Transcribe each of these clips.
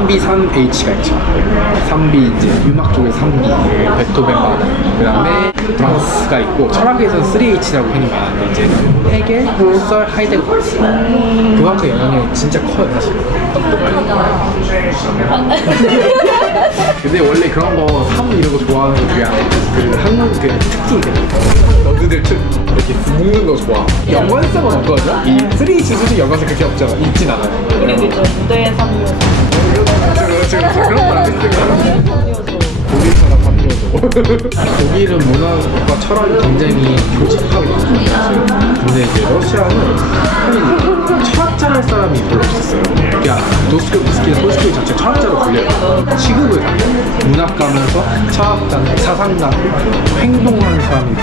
3B, 3H가 있죠. 3B 이제 음악 쪽에 3B, 베토벤 바그 다음에 브람스가 있고 철학에서는 3H라고 흔히 말하는데 이제 헤겔, 썰, 하이데거 그만큼 영향력이 진짜 커요 사실. 근데 원래 그런 거 사무 이런 거 좋아하는 거 하나 그 한국 그 특징이거든. 너드들 특 이렇게 묶는 거 좋아. 연관성은 없거든요. 이 3H 수준 연관성 그렇게 없잖아. 있진 않아요. 있죠. 무대의 삼 그렇죠, 그렇죠. 그런 말안 했어요. 독일 사람 삼녀도 독일은 문화과 철학이 굉장히 교집합이 많아요. 근데 이제 러시아는 사실 철학자 할 사람이 별로 없었어요. 그러니까 도스토옙스키는 도스토옙 자체 철학자로 불려요. 다 해요. 문학가면서 철학자, 사상가, 행동하는 사람이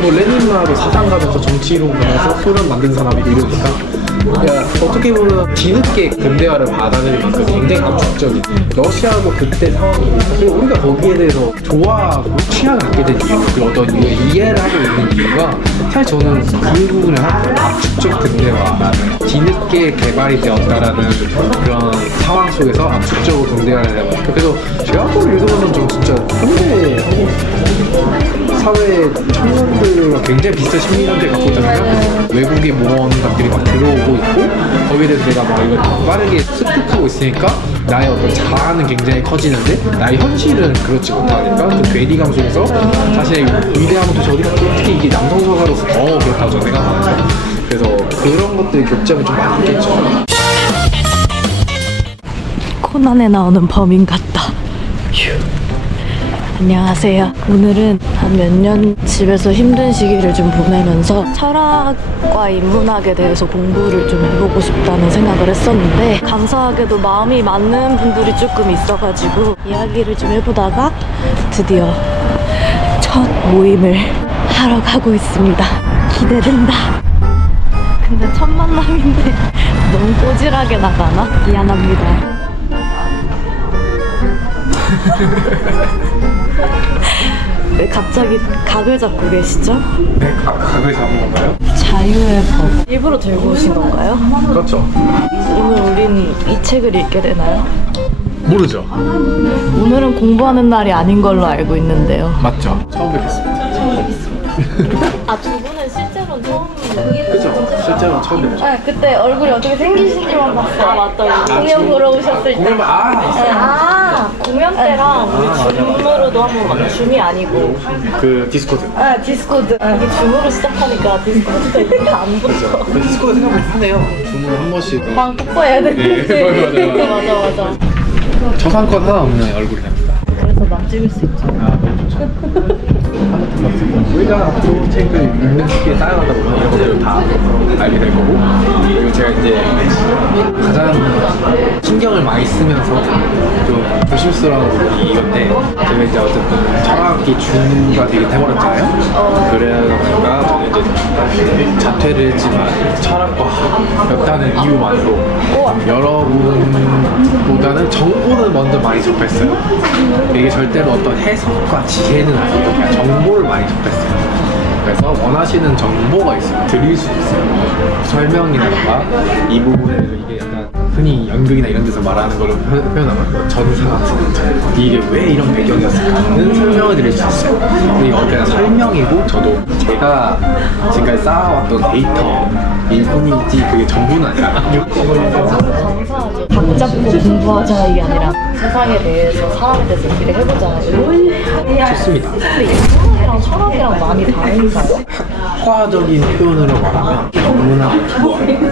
뭐 레닌마도 사상가면서 정치이론 가면서 소련 만든 사람이 이러니까 야, 어떻게 보면 뒤늦게 근대화를 받아들인 만큼 굉장히 압축적인 러시아도 그때 상황이 그리고 우리가 거기에 대해서 좋아하고 취향을 갖게 된 이유 그 어떤 이유, 이해를 하고 있는 이유가 사실 저는 그 하는 압축적 근대화라는 뒤늦게 개발이 되었다라는 그런 상황 속에서 압축적으로 근대화를 해요 그래서 그걸 읽으면서 좀 진짜 현대 사회 청년들과 굉장히 비슷한 심리관계를 갖고 생각했어요. 외국의 모험가들이 막 들어오고 있고 거기에 대해서 내가 막 이걸 빠르게 습득하고 있으니까 나의 어떤 자아는 굉장히 커지는데 나의 현실은 그렇지 못하니까 그 괴리감 속에서 사실 위대함도 저리 특히 이게 남성 서사로서 더 그렇다고 저는 생각하거든요. 그래서 그런 것들이 교점이 좀 많이 있겠죠. 코난에 나오는 범인 같다. 휴. 안녕하세요. 오늘은 한 몇 년 집에서 힘든 시기를 좀 보내면서 철학과 인문학에 대해서 공부를 좀 해보고 싶다는 생각을 했었는데 감사하게도 마음이 맞는 분들이 조금 있어가지고 이야기를 좀 해보다가 드디어 첫 모임을 하러 가고 있습니다. 기대된다. 근데 첫 만남인데 너무 꼬질하게 나가나? 미안합니다. 왜 갑자기 각을 잡고 계시죠? 네, 각, 각을 잡은 건가요? 자유의 법. 일부러 들고 오신 건가요? 그렇죠. 오늘 우린 이 책을 읽게 되나요? 모르죠. 오늘은 공부하는 날이 아닌 걸로 알고 있는데요. 맞죠. 처음 뵙겠습니다. 아, 두 분은 실제로는 처음 실제로 처음 뵙죠. 아, 그때 얼굴이 어떻게 생기신지만 봤어. 아, 맞다. 공연 보러 오셨을 때. 공연 봐- 아, 네. 아, 공연 때랑 우리 줌으로도 한번 막 줌이 아니고 그 디스코드. 아 디스코드 아, 이게 줌으로 시작하니까 디스코드가 이렇게 안 붙어 그 디스코드 생각보다 편해요. 주문 한 번씩. 방 뽀뽀해야 되는데 네, 맞아, 맞아. 맞아 저상권 하나 없는 얼굴이 됩니다. 그래서 막 찍을 수 있죠 아. 우리가 앞으로 책을 읽는 시기에 쌓여가다 보면 이런 것들을 다 알게 될 거고 그리고 제가 이제 가장 신경을 많이 쓰면서 좀 조심스러운 부분이 이건데 제가 이제 어쨌든 철학이 주가 되게 돼버렸잖아요 그래서 보니까 저는 이제 자퇴를 했지만 철학과 였다는 이유만으로 여러분보다는 정보는 먼저 많이 접했어요 이게 절대로 어떤 해석과 지 혜는 아니에요 그냥 정보를 많이 접했어요. 그래서 원하시는 정보가 있으면 드릴 수 있어요. 설명이라든가 이 부분에 대해서 이게 약간 흔히 연극이나 이런 데서 말하는 걸로 표- 표현하면 전사 같은 거 이게 왜 이런 배경이었을까는 설명을 드릴 수 있어요. 근데 이건 그냥 설명이고 저도 제가 지금까지 쌓아왔던 데이터 일뿐이지 그게 전부는 아니라. 감사하죠. 각 잡고 공부하자 이게 아니라 세상에 대해서 사람에 대해서 얘기를 해보자. 좋습니다. 근데 인문학이랑 철학이랑 많이 다른가요? 학과적인 표현으로 말하면 인문학.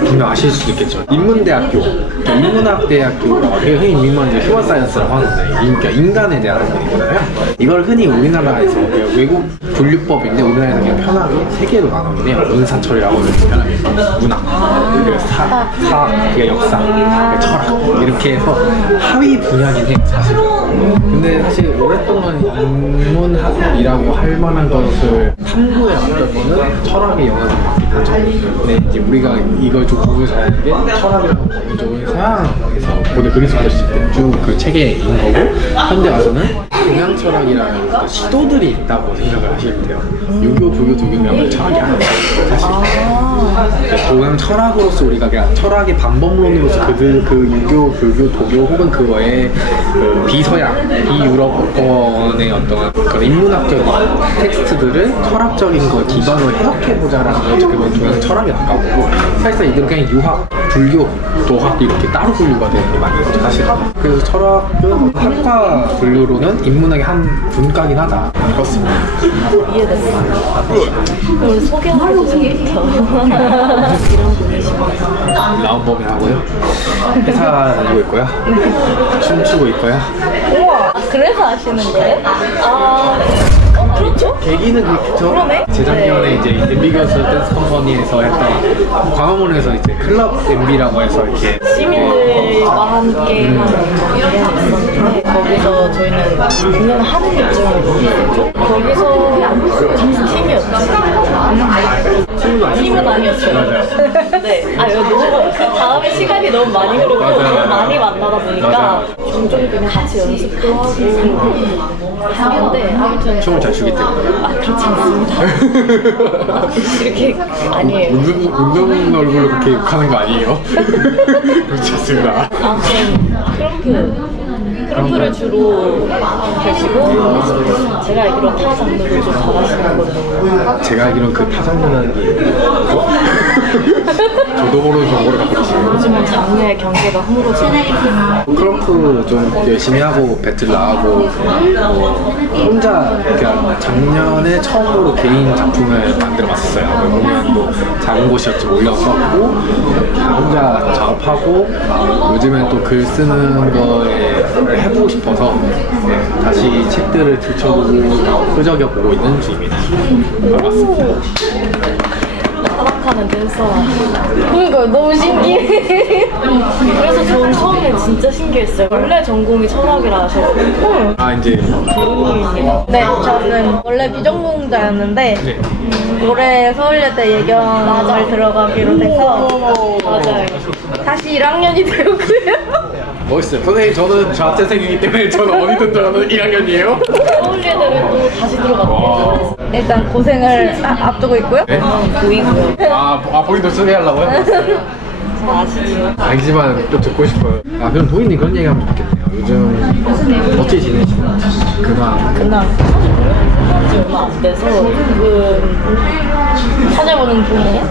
분명 아실 수도 있겠죠. 인문대학교. 그러니까 인문학대학교가 흔히 민만 이제 휴먼 사이언스라고 하는데 인- 그러니까 인간에 대한 학문이잖아요. 이걸 흔히 우리나라에서 외국 분류법인데 우리나라에서 그냥 편하게 세 개로 나누긴 해요. 문사철이라고 하면 편하게. 문학. 그리고 사, 사 그러니까 역사. 그러니까 철학. 이렇게 해서 하위 분야긴 해요 사실 근데 사실 오랫동안 인문학이라고 할 만한 것을 탐구해 왔던 거는 철학의 영향이 하죠. 근데 이제 우리가 이걸 좀 보고 잘하는 게 철학이라고 보기 좋은 서양에서 고대 그리스 때쭉그 책에 있는 거고 현대 와서는 동양 철학이라는 어떤 시도들이 있다고 생각을 하시면 돼요. 유교, 불교, 도교는 철학이 아니에요. 사실. 그 동양 철학으로서 우리가 그냥 철학의 방법론으로서 그들 그 유교, 불교, 도교 혹은 그 외에 그 비서양, 비유럽권의 어떤 그런 인문학적인 텍스트들을 철학적인 거 기반으로 해석해보자라는. 그건 동양 철학에 가까우고 사실상 이들은 그냥 유학, 불교, 도학 이렇게 따로 분류가 되는 게 많은 거죠. 사실. 그래서 철학은 학과 분류로는 인문학의 한 분과긴 하다. 그렇습니다. 이해됐어. 오늘 소개를 해주세요. 이런 분이시구나. 라운법이 하고요. 회사 다니고 있고요. 춤추고 있고요. 우와, 그래서 아시는 거예요? 아, 어, 그렇죠? 계기는 그렇죠. 그러네. 재작년에 이제 엠비겨스 댄스 컴퍼니에서 했던 광화문에서 이제 클럽 엠비라고 해서 이렇게 시민들과 함께 하는 공연이 있었는데 거기서 저희는 공연을 하는 입장으로 있었죠. 거기서 같은 팀이었죠. 팀은 아니었어요. 네. 아, 이거 너무 그 다음에 시간이 너무 많이 흐르고 맞아요. 너무 많이 만나다 보니까 맞아요. 종종 그냥 같이 연습도 하고 하는데 아무튼 춤을 잘 추기 때문에. 아 그렇지 않습니다. 이렇게 아니에요. 운동, 운동 얼굴로 그렇게 욕하는 거 아니에요? 그렇지 않습니다. 아무튼 크럼프 크럼프를 주로 계시고 제가 알기로 타 장르를 좀 잘하시는 걸로 제가 알기로는 그 타장르라는 게 뭐죠? 저도 모르는 정보를 갖고 계시네요. 요즘은 장르의 경계가 흐물어지고 크럼프 좀 열심히 하고 배틀 나가고 뭐 혼자 작년에 처음으로 개인 작품을 만들어 봤었어요. 공연도 작은 곳이었지만 올렸었고 혼자 작업하고 요즘엔 또 글 쓰는 거에 해보고 싶어서 네, 다시 책들을 들춰보고 끄적여 보고 있는 중입니다. 반갑습니다. 타락하는 댄서와 그러니까 너무 신기해. 그래서 저는 처음에 진짜 신기했어요. 원래 전공이 철학이라 하셔서 아 이제 네, 저는 원래 비전공자였는데 네. 올해 서울예대 예경을 들어가기로 돼서 맞아요. 다시 1학년이 되었고요. 멋있어요. 선생님 저는 자퇴생이기 때문에 저는 어디든 들어가는 1학년이에요. 서울예대를 또 다시 들어갔대요 일단 고생을 아- 앞두고 있고요. 네? 보이고요 아, 아 본인도 소개하려고요? 아시죠? 알지만 또 듣고 싶어요. 아 그럼 도인님 그런 얘기 하면 좋겠네요. 요즘 어떻게 지내시나요? 그만 그냥 이제 얼마 안 돼서 지금 찾아보는 중이에요.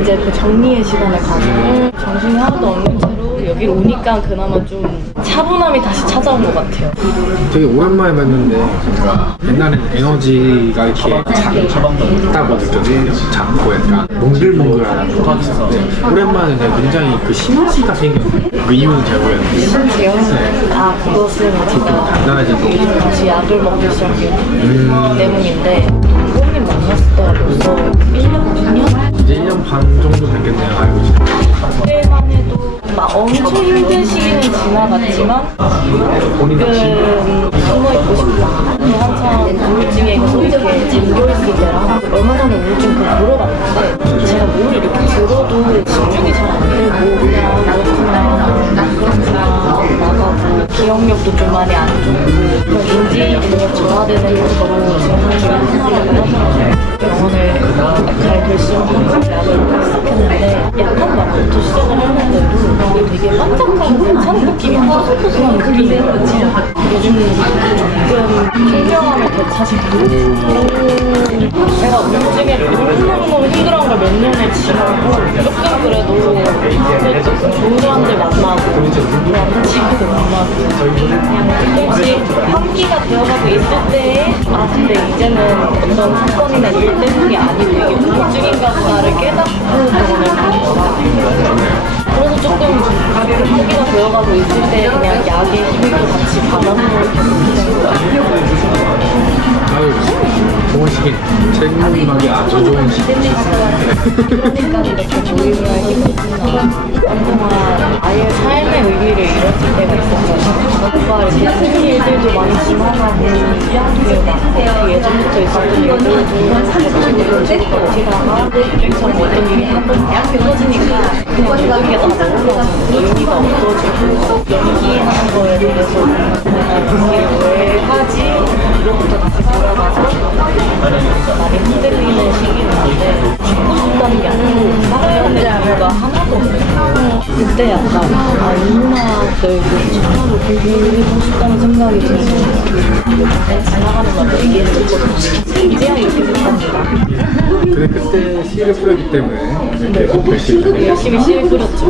이제 그 정리의 시간을 가지고 정신이 하나도 없는 채로 여기 오니까 그나마 좀 차분함이 다시 찾아온 것 같아요. 되게 오랜만에 뵀는데 뭔가 옛날에는 에너지가 이렇게 작다고 느껴져요. 작고 약간 몽글몽글한 포탑이 있었는데 오랜만에 그냥 굉장히 그 시너지가 생겼어요. 그 이유는 잘 모르겠는데 귀여운 아 그것은 좀 제가 단단해진 거. 다시 약을 먹기 시작했기 때문인데 부모님 만났을 때가 벌써 1년, 2년? 이제 1년 반 정도 됐겠네요. 알고 지금. 그때만 막 엄청 힘든 시기는 지나갔지만 지금 숨어 있고 싶다. 한참 우울증에 계속 이렇게 잠겨 있을 때랑 얼마 전에 우울증 그 물어봤는데 제가 뭘 이렇게 들어도 집중이 잘 안 되고 그냥 그렇구나 그렇구나 나가고 기억력도 좀 많이 안 좋고 그런 인지 능력 저하되는 것으로 증상이 나타나고 하더라고요 병원을 갈 결심하고 약을 시작했는데 약한 맛부터 시작을 했는데도 이게 되게 반짝하고 괜찮은 느낌이 포슬포슬한 느낌이 있거든요 요즘 조금 신경함을 되찾은 제가 우울증에 너무너무 힘들어한 걸 몇 년을 지나고 조금 그래도 좋은 사람들 만나고 그런 친구들 만나고 그냥 조금씩 환기가 되어가고 있을 때에 아 근데 이제는 어떤 사건이나 일 때문이 아니고 이게 우울증인가 보다를 깨닫고 것 같아요 그래서 조금 환기가 되어가고 있을 때 그냥 약의 또 같이 받아서 계속 시기. 책임감이 아주 좋은. 그러니까. 그동안 아예 삶의 의미를 잃었을 때가 있었어요. 오빠 이렇게 힘든 일들 연기도 많이 지원하고 이게 막 예전부터 있었던 연구도 사실은 버티다가 유행처럼 어떤 일이 한번 터지니까 그냥 모든 게다 올라서 의미가 없어지고 연기하는 거에 대해서 연기를 왜 하지? 이로부터 다시 돌아가서 많이 흔들리는 시기였는데 죽고 싶다는 게 아니고 사람의 연구가 하나도 없어요. 그때 약간 아, 인문학을 전화로 공부해보고 싶다는 생각이 들어서 지나가는 말로 얘기했었거든요. 이제야 이렇게 생각합니다. 근데 그때 시를 뿌렸기 때문에 이렇게 열심히 열심히 씨를 뿌렸죠.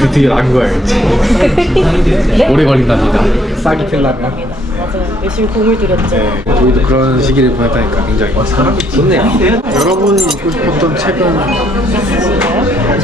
그 뒤에 난 거야 이제 오래 걸린답니다 싹이 맞아요. 열심히 공을 들였죠. 네, 저희도 그런 시기를 보냈다니까 굉장히 사람이 좋네요 여러분이 읽고 싶었던 책은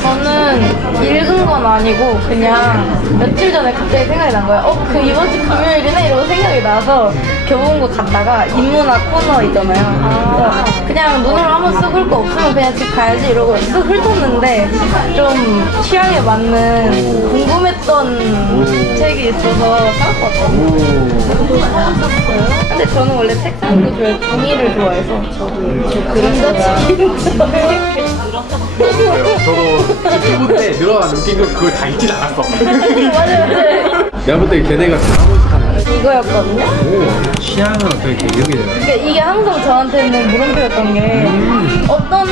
저는 읽은 건 아니고 그냥 며칠 전에 갑자기 생각이 난 거예요. 어, 그 이번 주 금요일이네? 이러고 생각이 나서 교보문고 갔다가 인문학 코너 있잖아요. 그래서 그냥 눈으로 한번 쓱 훑고 없으면 그냥 집 가야지 이러고 쓱 훑었는데 좀 취향에 맞는 궁금 했던 책이 있어서 사왔거든요. 근데 저는 원래 책상도 좋아해요. 종이를 좋아해서 저도 저 그림자 치기는 좋아해요. 저도 유튜브 때 늘어난 건 그걸 다 읽진 않았어 맞아요. 내가 볼 때 걔네가 잘하고 이거였거든요. 오 취향은 어떻게 계급이 되나요? 그러니까 이게 항상 저한테는 물음표였던 게 어떤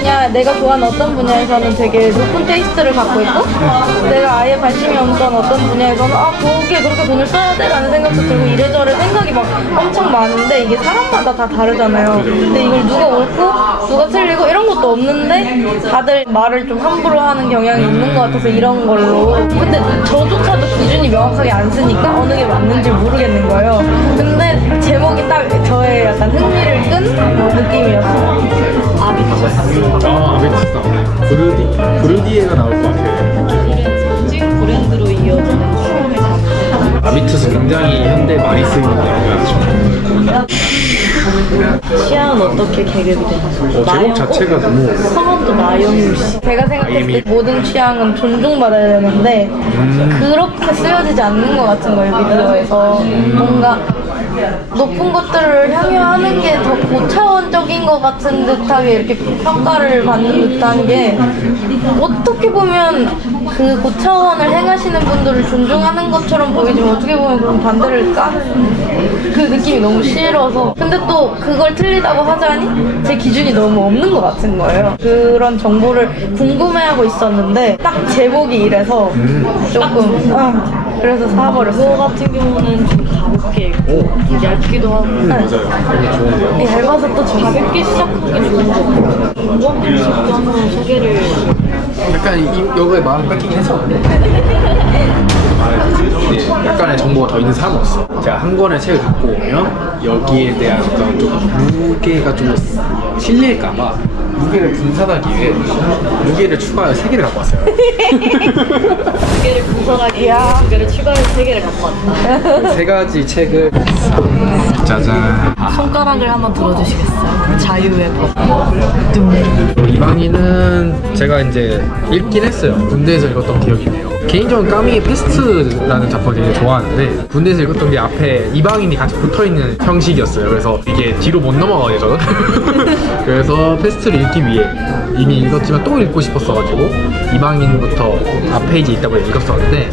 분야 내가 좋아하는 어떤 분야에서는 되게 높은 테이스트를 갖고 있고 내가 아예 관심이 없던 어떤 분야에서는 아 거기에 그렇게 돈을 써야 돼라는 생각도 들고 이래저래 생각이 막 엄청 많은데 이게 사람마다 다 다르잖아요. 근데 이걸 누가 옳고 누가 틀리고 이런 것도 없는데 다들 말을 좀 함부로 하는 경향이 있는 것 같아서 이런 걸로 근데 저조차도 기준이 명확하게 안 쓰니까 어느 게 맞는지 모르겠는 거예요. 근데 제목이 딱 저의 약간 흥미를 끈 느낌이었어요. 아 아메티스타 브르디 브르디에가 나올 것 같아요 브랜드로 이어지는 추억의 장면. 아비투스 굉장히 현대 많이 쓰이는 영화죠 취향은 어떻게 계급이 되나요? 어, 제목 자체가 너무 성함도 나영유 씨. 제가 생각했을 때 모든 취향은 존중받아야 되는데 그렇게 쓰여지지 않는 것 같은 거예요 미디어에서 뭔가 높은 것들을 향유하는 게 더 고차원적인 것 같은 듯하게 이렇게 평가를 받는 듯한 게 어떻게 보면 그 고차원을 행하시는 분들을 존중하는 것처럼 보이지만 어떻게 보면 그런 반대를 까는 그 느낌이 너무 싫어서. 근데 또 그걸 틀리다고 하자니 제 기준이 너무 없는 것 같은 거예요. 그런 정보를 궁금해하고 있었는데 딱 제목이 이래서 조금 아, 그래서 사버렸어요. 그거 같은 경우는 읽고 좀 얇기도 하고. 맞아요. 너무 좋은데요 얇아서 또 가볍게 시작하기 좋은 것 같아요. 무언가 책도 한번 소개를. 약간 이, 여기에 마음 뺏기긴 했었는데 약간의 정보가 더 있는 사람은 없어 제가 한 권의 책을 갖고 오면 여기에 대한 어떤 좀 무게가 좀 실릴까봐 무게를 분산하기 위해 무게를 추가해서 세 개를 갖고 왔어요 두 개를 분석하기 위해 두 개를 추가해서 세 개를 갖고 왔다. 세 가지 책을 짜잔 손가락을 한번 들어주시겠어요? 자유의 법. 이방인은 제가 이제 읽긴 했어요. 군대에서 읽었던 기억이 있네요. 개인적으로 까미 페스트라는 작품을 되게 좋아하는데 군대에서 읽었던 게 앞에 이방인이 같이 붙어 있는 형식이었어요. 그래서 이게 뒤로 못 넘어가요, 저는. 그래서 페스트를 읽기 위해 이미 읽었지만 또 읽고 싶었어가지고 이방인부터 앞 페이지 있다고 읽었었는데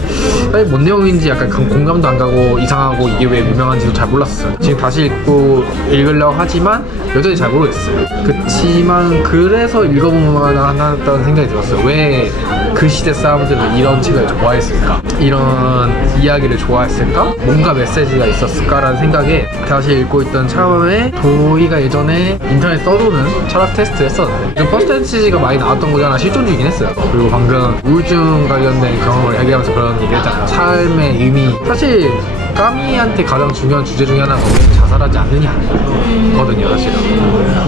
사실 뭔 내용인지 약간 그 공감도 안 가고 이상하고 이게 왜 유명한지도 잘 몰랐어요. 지금 다시 읽고 읽으려고 하지만 여전히 잘 모르겠어요. 그치만 그래서 읽어보면 하다는 생각이 들었어요. 왜 그 시대 사람들은 이런 책을 좋아했을까? 이런 이야기를 좋아했을까? 뭔가 메시지가 있었을까라는 생각에 다시 읽고 있던 차에 도희가 예전에 인터넷 써도는 철학 테스트 했었는데 좀 퍼센티지가 많이 나왔던 거잖아 실존주의긴 했어요. 그리고 방금 우울증 관련된 경험을 얘기하면서 그런 얘기 했잖아요. 삶의 의미. 사실 까미한테 가장 중요한 주제 중에 하나가 왜 자살하지 않느냐거든요 사실은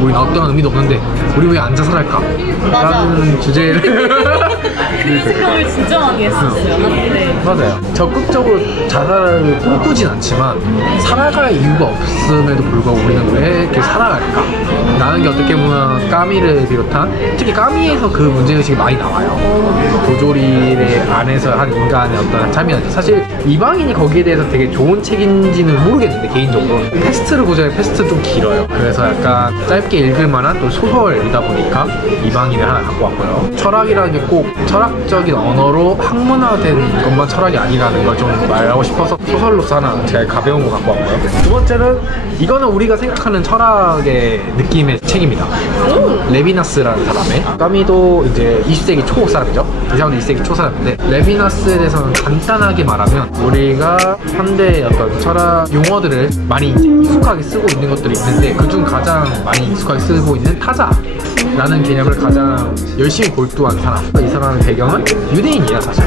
우리는 어떤 의미도 없는데 우리 왜 안 자살할까? 라는 주제를 생각을 진짜 많이 했었어요 한때 맞아요. 적극적으로 자살을 꿈꾸진 않지만 살아갈 이유가 없음에도 불구하고 우리는 왜 이렇게 살아갈까? 라는 게 어떻게 보면 까미를 비롯한 특히 까미에서 그 문제의식이 많이 나와요. 도조리의 안에서 한 인간의 어떤 참여죠. 사실 이방인이 거기에 대해서 되게 좋은 책인지는 모르겠는데 개인적으로 패스트를 보자면 패스트 좀 길어요. 그래서 약간 짧게 읽을 만한 또 소설이다 보니까 이방인을 하나 갖고 왔고요. 철학이라는 게 꼭 철학적인 언어로 학문화된 것만 철학이 아니라는 걸 좀 말하고 싶어서 소설로서 하나 제가 가벼운 거 갖고 왔고요. 두 번째는 이거는 우리가 생각하는 철학의 느낌의 책입니다. 레비나스라는 사람의 까미도 이제 20세기 초 사람이죠. 이 사람도 20세기 초 사람인데 레비나스에 대해서는 간단하게 말하면 우리가 현대 어떤 철학 용어들을 많이 이제 익숙하게 쓰고 있는 것들이 있는데 그중 가장 많이 익숙하게 쓰고 있는 타자 라는 개념을 가장 열심히 골두한 사람. 이 사람의 배경은 유대인이에요 사실.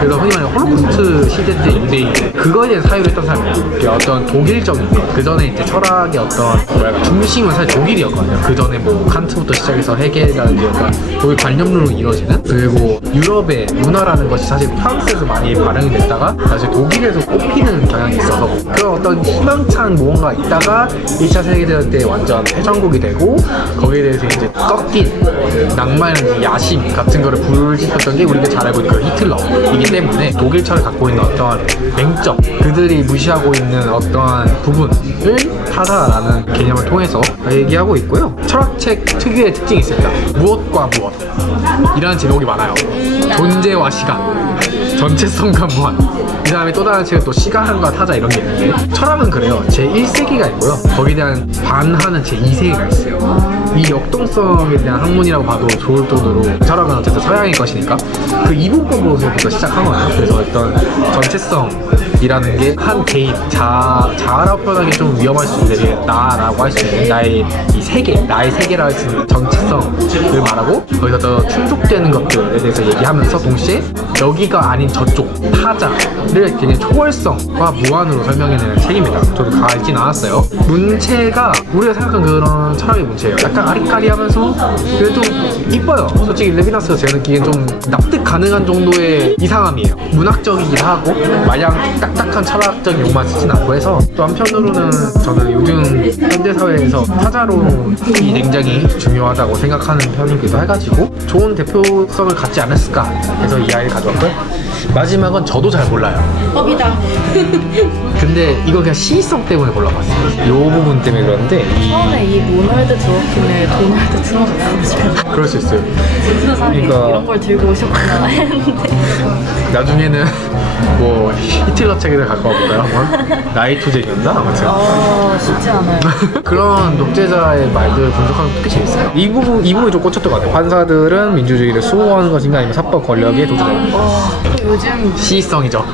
그래서 흔히 말하는 홀로코스트 시대 때 유대인 그거에 대해서 사유를 했던 사람이에요. 그 어떤 독일적인 그 전에 이제 철학의 어떤 뭐랄까 중심은 사실 독일이었거든요. 그 전에 뭐 칸트부터 시작해서 헤겔이라든지 약간 독일 관념론으로 이루어지는 그리고 유럽의 문화라는 것이 사실 프랑스에서 많이 발행이 됐다가 사실 독일에서 꼽히는 경향이 있어서 그런 어떤 희망찬 무언가 있다가 2차 세계대전 때 완전 패전국이 되고 거기에 대해서 이제 꺾인 낭만이라든지 야심 같은 거를 불지폈던 게 우리가 잘 알고 있는 그 히틀러이기 때문에 독일 철을 갖고 있는 어떤 맹점 그들이 무시하고 있는 어떠한 부분을 타다라는 개념을 통해서 얘기하고 있고요. 철학책 특유의 특징이 있습니다. 무엇과 무엇? 이라는 제목이 많아요. 존재와 시간 전체성과 무한 이 다음에 또 다른 책은 또 시간과 타자 이런 게 있는데 철학은 그래요. 제 1세기가 있고요. 거기에 대한 반하는 제 2세기가 있어요. 이 역동성에 대한 학문이라고 봐도 좋을 정도로 철학은 어쨌든 서양의 것이니까 그 이분법으로서부터 시작한 거예요. 그래서 어떤 전체성 이라는 게 한 개인 자, 자아라고 표현하기 좀 위험할 수 있는데 나라고 할 수 있는 나의 이 세계 나의 세계라 할 수 있는 정체성을 말하고 거기서 더 충족되는 것들에 대해서 얘기하면서 동시에 여기가 아닌 저쪽 타자를 굉장히 초월성과 무한으로 설명해내는 책입니다. 저도 다 읽진 않았어요. 문체가 우리가 생각한 그런 철학의 문체예요. 약간 아리까리하면서 그래도 이뻐요. 솔직히 레비나스 제가 느끼기엔 좀 납득 가능한 정도의 이상함이에요. 문학적이긴 하고 마냥 딱 딱한 철학적인 용만 쓰진 않고 해서 또 한편으로는 저는 요즘 현대 사회에서 타자론이 굉장히 중요하다고 생각하는 편이기도 해가지고 좋은 대표성을 갖지 않았을까 해서 이 아이를 가져왔고요. 마지막은 저도 잘 몰라요. 법이다. 근데 이거 그냥 시의성 때문에 골라봤어요. 이 부분 때문에 그런데 이 처음에 이 모널드 드워킹을 도널드 트럼프라고 줄 그럴 수 있어요. 세상에 그러니까- 이런 걸 들고 오셨구나 했는데 나중에는 뭐 히틀러 책을 갖고 와볼까요 한번? 나이 투쟁이었나 아무튼 아 쉽지 않아요 그런 독재자의 말들을 분석하는 게꽤 재밌어요. 이 부분 이 부분이 좀 꽂혔던 것 같아요. 판사들은 민주주의를 수호하는 것인가 아니면 사법 권력의 도주자인가? 또 요즘 시의성이죠.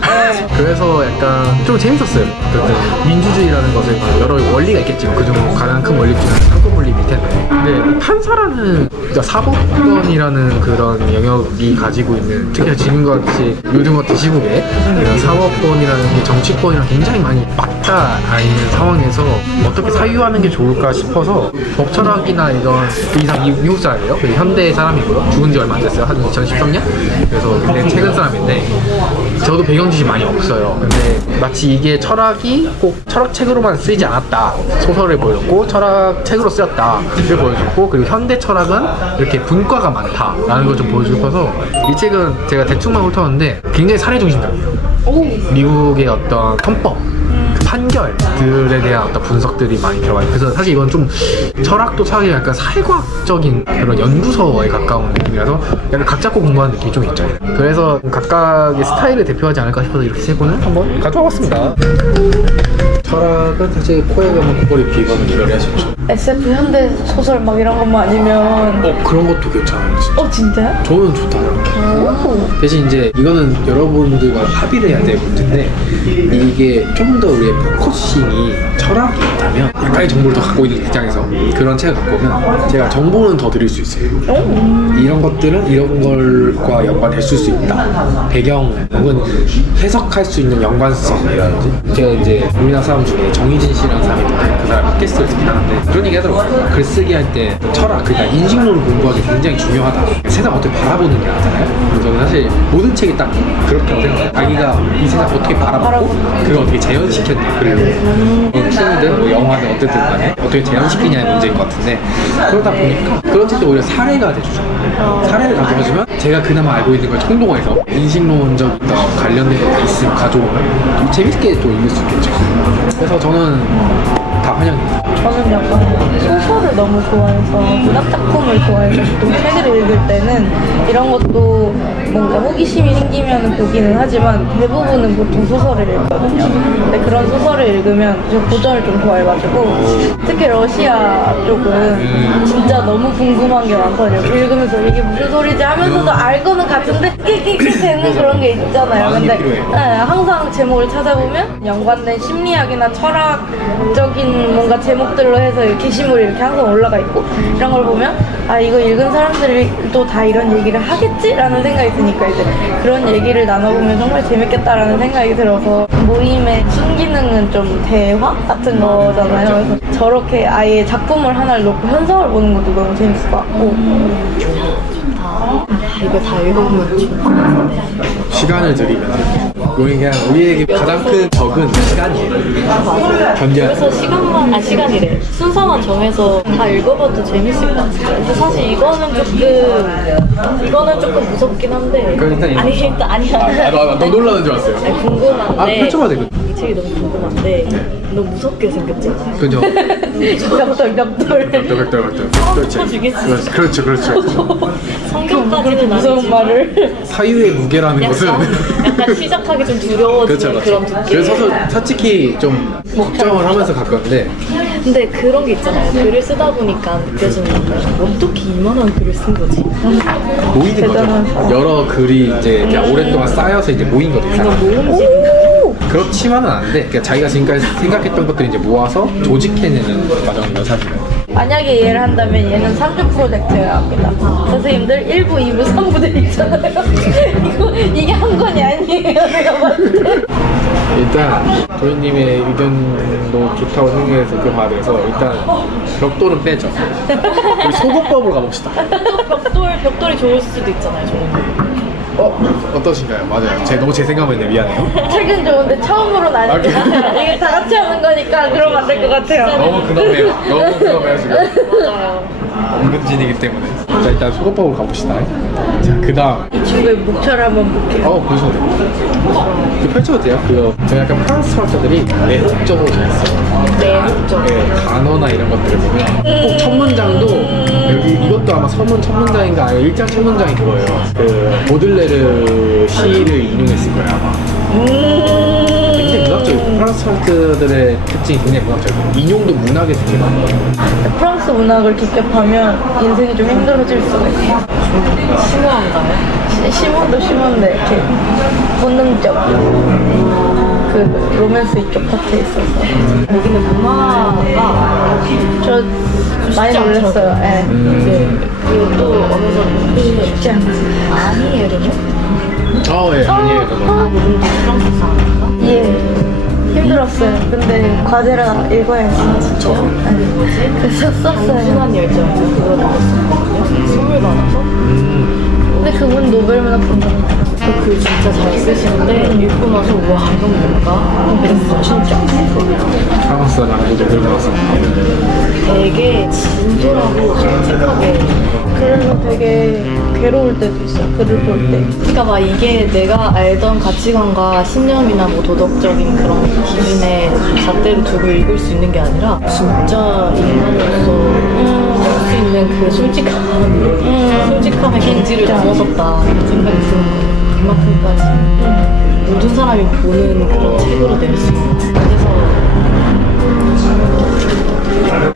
그래서 약간 좀 재밌었어요. 어쨌든 민주주의라는 것에 여러 원리가 있겠지만 그중 가장 큰 원리 중에 상권 원리일 텐데. 근데 이 판사라는 그러니까 사법권이라는 그런 영역이 가지고 있는 특히 지금같이 요즘 같은 시국에 이런 사법권이라는 게 정치권이랑 굉장히 많이 맞닿아 있는 상황에서 어떻게 사유하는 게 좋을까 싶어서 법철학이나 이런 이 사람 미- 미국 사람이에요. 그리고 현대 사람이고요. 죽은 지 얼마 안 됐어요. 한 2013년? 그래서 근데 최근 사람인데 저도 배경 지식이 많이 없어요. 근데 마치 이게 철학이 꼭 철학책으로만 쓰이지 않았다. 소설을 보여줬고 철학책으로 쓰였다를 보여줬고 그리고 현대 철학은 이렇게 분과가 많다라는 걸 좀 보여주고 싶어서 이 책은 제가 대충만 훑었는데 굉장히 사례 중심적이에요. 미국의 어떤 헌법 그 판결들에 대한 어떤 분석들이 많이 들어가 있고 그래서 사실 이건 좀 철학도 철학이 약간 사회과학적인 그런 연구서에 가까운 느낌이라서 약간 각 잡고 공부하는 느낌이 좀 있죠. 그래서 각각의 스타일을 대표하지 않을까 싶어서 이렇게 세 권을 한번 가져와 봤습니다. 철학은 사실 코에 가면 코골이 비거는 이별이 하셨죠. SF 현대 소설 막 이런 것만 아니면 어 그런 것도 괜찮아요 진짜. 어 진짜요? 저는 좋다 오. 대신 이제 이거는 여러분들과 합의를 해야 될 문제인데 이게 좀 더 우리의 포커싱이 철학이 있다면 약간의 정보를 더 갖고 있는 입장에서 그런 책을 갖고 오면 제가 정보는 더 드릴 수 있어요. 이런 것들은 이런 걸과 연관됐을 수 있다. 배경 혹은 해석할 수 있는 연관성이라든지 제가 이제 우리나라 사람 중에 정희진 씨라는 사람이 있는데 그 사람 팟캐스트를 듣긴 하는데 그런 얘기 하더라고요. 글쓰기 할 때 철학 그러니까 인식론을 공부하기 굉장히 중요하다. 세상 어떻게 바라보느냐잖아요. 그래서 저는 사실 모든 책이 딱 그렇다고 생각해요. 자기가 이 세상 어떻게 바라봤고 그걸 어떻게 재현시켰냐 글로 뭐 film이든 뭐 영화든 어쨌든 간에 어떻게 재현시키냐의 문제인 것 같은데 그러다 보니까 그런 책이 오히려 사례가 돼주잖아요. 사례를 가져가주면 제가 그나마 알고 있는 걸 총동원해서 인식론적 관련된 것들이 있으면 가져오면 좀 재밌게 또 읽을 수 있겠죠. 그래서 저는 다 환영입니다. 저는 약간 소설을 너무 좋아해서 문학 작품을 좋아해서 보통 책을 읽을 때는 이런 것도 뭔가 호기심이 생기면 보기는 하지만 대부분은 보통 소설을 읽거든요. 근데 그런 소설을 읽으면 저 고전을 좀 좋아해가지고 특히 러시아 쪽은 진짜 너무 궁금한 게 많거든요. 읽으면서 이게 무슨 소리지 하면서도 알 거는 같은데 끼끼끼 되는 그런 게 있잖아요. 근데 필요해요. 네, 항상 제목을 찾아보면 연관된 심리학이나 철학적인 뭔가 제목들로 해서 이 게시물이 이렇게 항상 올라가 있고 이런 걸 보면 아 이거 읽은 사람들이 또다 이런 얘기를 하겠지라는 생각이 드니까 이제 그런 얘기를 나눠보면 정말 재밌겠다라는 생각이 들어서 모임의 순기능은 좀 대화 같은 거잖아요. 그래서 저렇게 아예 작품을 하나를 놓고 현상을 보는 것도 너무 재밌을 것 같고 아, 이거 다 읽어보면 좋고 시간을 들이면 우리 그냥 우리에게 가장 큰 적은 시간이에요. 견뎌야 그래서 시간만 아 시간이래 순서만 정해서 다 읽어봐도 재밌을 것 같아요. 근데 사실 이거는 조금 이거는 조금 무섭긴 한데 그럼 일단 아니 일단 아니야. 아, 너, 너 놀라는 줄 알았어요. 아니, 궁금한데 아, 펼쳐봐도 되거든. 이 책이 너무 궁금한데 너무 무섭게 생겼지? 그죠? 벽돌 벽돌 벽돌, 벽돌, 벽돌. 그렇죠, 그렇죠, 그렇죠. 성경까지는 무서운 말을 사유의 무게라는 것은. 약간, 약간 시작하기 좀 그렇죠, 두려워지는 그렇죠. 그런 두께 그래서 서- 솔직히 좀 걱정을 하면서 갔건데 근데 그런 게 있잖아요 글을 쓰다 보니까 느껴지는 건 어떻게 이만한 글을 쓴 거지? 모이는 거죠. 여러 글이 이제 오랫동안 쌓여서 이제 모인 거죠. 이 이건 사람. 모음집인가요? 그렇지만은 않은데, 그러니까 자기가 지금까지 생각했던 것들을 이제 모아서 조직해내는 과정이에요, 사실은. 만약에 이해를 한다면 얘는 3주 프로젝트여야 합니다. 선생님들 1부, 2부, 3부들 있잖아요. 이거, 이게 한 권이 아니에요. 내가 봤을 때. 일단 도현님의 의견도 좋다고 생각해서 그거 받아서 일단 벽돌은 빼죠. 우리 소고법으로 가봅시다. 벽돌, 벽돌이 좋을 수도 있잖아요 저는 어 어떠신가요? 맞아요. 제 너무 제 생각만 이제 미안해요. 책은 좋은데 처음으로는 아니야. 이게 다 같이 하는 거니까 그러면 안 될 것 같아요. 너무 근엄해요. 너무 근엄해요 지금. 맞아요 은근진이기 때문에. 자 일단 소고법으로 가봅시다. 자 그 다음 이 친구의 목차를 한번 볼게요. 어 보셔도 돼요. 그 펼쳐도 돼요. 그 제가 약간 프랑스 철학자들이 내국적으로 잘했어요. 네 벽돌 네, 단어나 이런 것들을 보면 꼭 첫 문장도 여기 이것도 아마 서문 첫 문장인가 아니면 일장 첫 문장이 그거예요. 그 보들레르 시를 인용했을 거예요 아마. 문학적이고 프랑스 철학자들의 특징이 굉장히 문학적이고 인용도 문학에 되게 많아요. 프랑스 문학을 직접하면 인생이 좀 힘들어질 수가 있어요. 심오한가요? 시- 심원도 심한데 이렇게 본능적 그 로맨스 이쪽 파트에 있어서 여기는 문화가 저 많이. 놀랐어요. 예. 네 그리고 또 어느 정도 쉽지 않아요. 아니에르요? 어, 예, 아니에요, 아 그거. 뭔가 프랑스 사람인가? 예. 힘들었어요. 근데 과제라 읽어야지. 저. 네. 그래서 썼어요. 순한 열정 그거 나왔었거든요 선물 받아서 근데 그분 노벨 문학상 받았어요. 그 진짜 잘 쓰시는데 읽고 나서 와 이건 뭔가 그랬어 진짜 그런 거 같습니다. 되게 진솔하고 솔직하게 그래서 되게 괴로울 때도 있어요. 글을 볼 때. 그러니까 막 이게 내가 알던 가치관과 신념이나 뭐 도덕적인 그런 기준에 잣대로 두고 읽을 수 있는 게 아니라 진짜 인간으로서 할수 있는 그 솔직함 솔직함의 경지를 넘어섰다 이런 생각이 거 예요 그만큼까지 모든 사람이 보는 그런 책으로 낼수 있는 그래서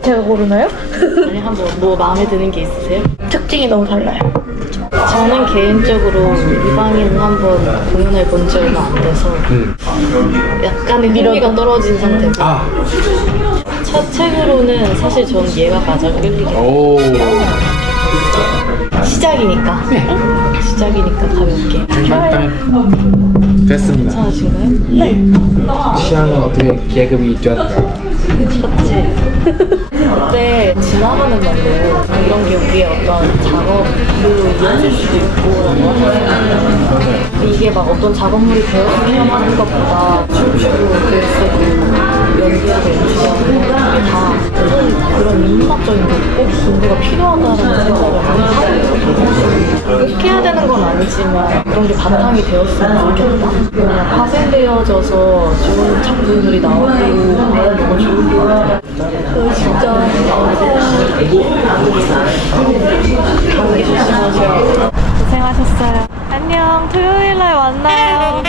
제가 고르나요? 아니 한번 뭐 마음에 드는 게 있으세요? 특징이 너무 달라요. 저는 개인적으로 이방인 한번 공연을 본 지 얼마 안 돼서 음. 약간의 흥미가 떨어진 상태고 아, 첫 책으로는 사실 전 얘가 가장 끌리게 오. 시작이니까 응? 시작이니까 가볍게 일단 됐습니다. 괜찮으신가요? 네. 취향은 어떻게 계급이 있죠? 그치 그때 지나가는 말로 이런 게 우리의 어떤 작업으로 이어질 수도 있고 하셨는데 이게 막 어떤 작업물이 되어서만 하는 것보다 춤추고 글 쓰고 연기하고 연출하고 이게 다 어떤 그런 인문학적인 꼭 공부가 필요하다는 생각을 하고 꼭 해야 되는 건 아니지만 그런 게 바탕이 되었으면 좋겠다. 그냥 파생되어져서 좋은 작품들이 나오고 너무 좋은 것 같아요. 그 진짜 고생하셨어요. 안녕. 토요일 날 만나요